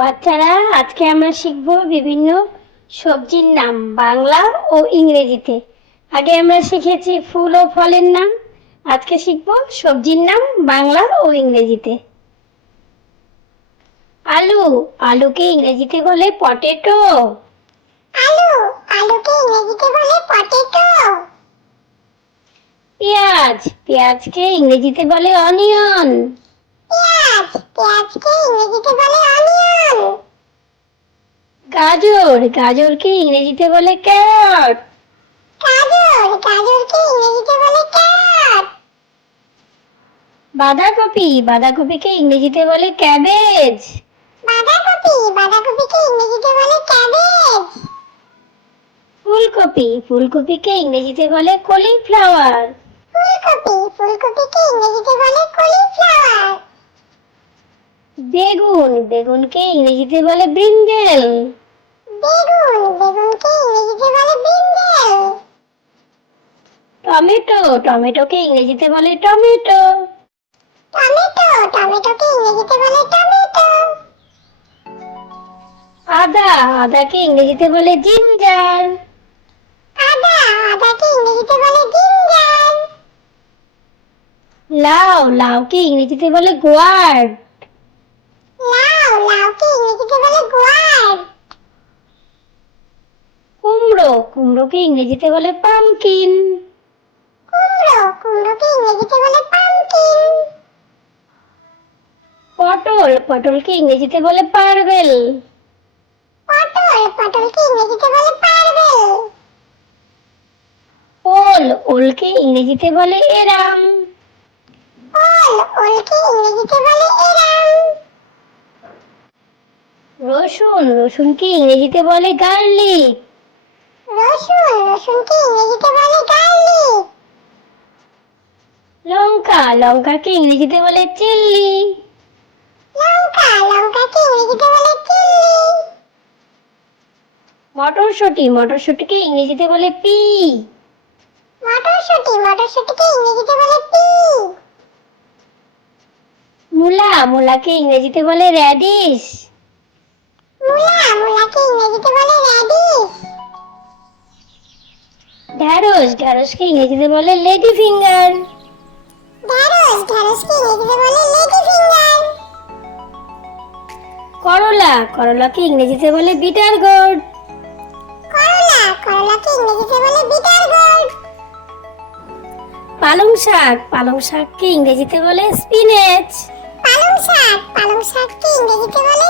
বাচ্চারা, আজকে আমরা শিখব বিভিন্ন সবজির নাম বাংলা ও ইংরেজিতে। আগে আমরা শিখেছি ফুল ও ফলের নাম। আজকে শিখব সবজির নাম বাংলা ও ইংরেজিতে। আলু, আলুকে ইংরেজিতে বলে পটেটো। আলু, আলুকে ইংরেজিতে বলে পটেটো। পেঁয়াজ, পেঁয়াজকে ইংরেজিতে বলে অনিয়ন। পেঁয়াজ, পেঁয়াজকে ইংরেজিতে বলে অনিয়ন। গাজর, গাজরকে ইংরেজিতে বলে ক্যারট। গাজর, গাজরকে ইংরেজিতে বলে ক্যারট। বাঁধাকপি, বাঁধাকপিকে ইংরেজিতে বলে ক্যাবেজ। বাঁধাকপি, বাঁধাকপিকে ইংরেজিতে বলে ক্যাবেজ। ফুলকপি, ফুলকপিকে ইংরেজিতে বলে কলিফ্লাওয়ার। ফুলকপি, ফুলকপিকে ইংরেজিতে বলে কলিফ্লাওয়ার। বেগুন, বেগুনকে ইংরেজিতে বলে ব্রিঞ্জেল। বেগুন, বেগুনকে ইংরেজিতে বলে ব্রিঞ্জেল। টমেটো, টমেটোকে ইংরেজিতে বলে টমেটো। টমেটো, টমেটোকে ইংরেজিতে বলে টমেটো। আদা, আদাকে ইংরেজিতে বলে জিঞ্জার। আদা, আদাকে ইংরেজিতে বলে জিঞ্জার। লাউ, লাউকে ইংরেজিতে বলে গোয়ার্ড। লাউ, লাউকে ইংরেজিতে বলে গোয়ার্ড। কুমড়ো, কুমড়োকে ইংরেজিতে বলে পামকিন। কুমড়ো, কুমড়োকে ইংরেজিতে বলে পামকিন। পটল, পটলকে ইংরেজিতে বলে পারবেল। পটল, পটলকে ইংরেজিতে বলে পারবেল। ওল, ওলকে ইংরেজিতে বলে এরাম। ওল, ওলকে ইংরেজিতে বলে এরাম। রসুন, রসুনকে ইংরেজিতে বলে গার্লিক। রসুন, রসুনকে ইংরেজিতে বলে গার্লিক। লঙ্কা, লঙ্কাকে ইংরেজিতে বলে চিল্লি। লঙ্কা, লঙ্কাকে ইংরেজিতে বলে চিলি। মটরশুঁটি, মটরশুঁটিকে ইংরেজিতে বলে পি। মটরশুঁটি, মটরশুঁটিকে ইংরেজিতে বলে পি। মূলা, মূলাকে ইংরেজিতে বলে র্যাডিশ। মূলা, মূলাকে ইংরেজিতে বলে র্যাডিশ। ঢ্যাঁড়স, ঢ্যাঁড়সকে ইংরেজিতে বলে লেডি ফিঙ্গার। ঢেঁড়স, ঢেঁড়সকে ইংরেজিতে বলে লেডি ফিঙ্গার। করলা, করলাকে ইংরেজিতে বলে বিটার গোর্ড। করলা, করলাকে ইংরেজিতে বলে বিটার গোর্ড। পালং শাক, পালং শাককে ইংরেজিতে বলে স্পিনেচ। পালং শাক, পালং শাককে ইংরেজিতে বলে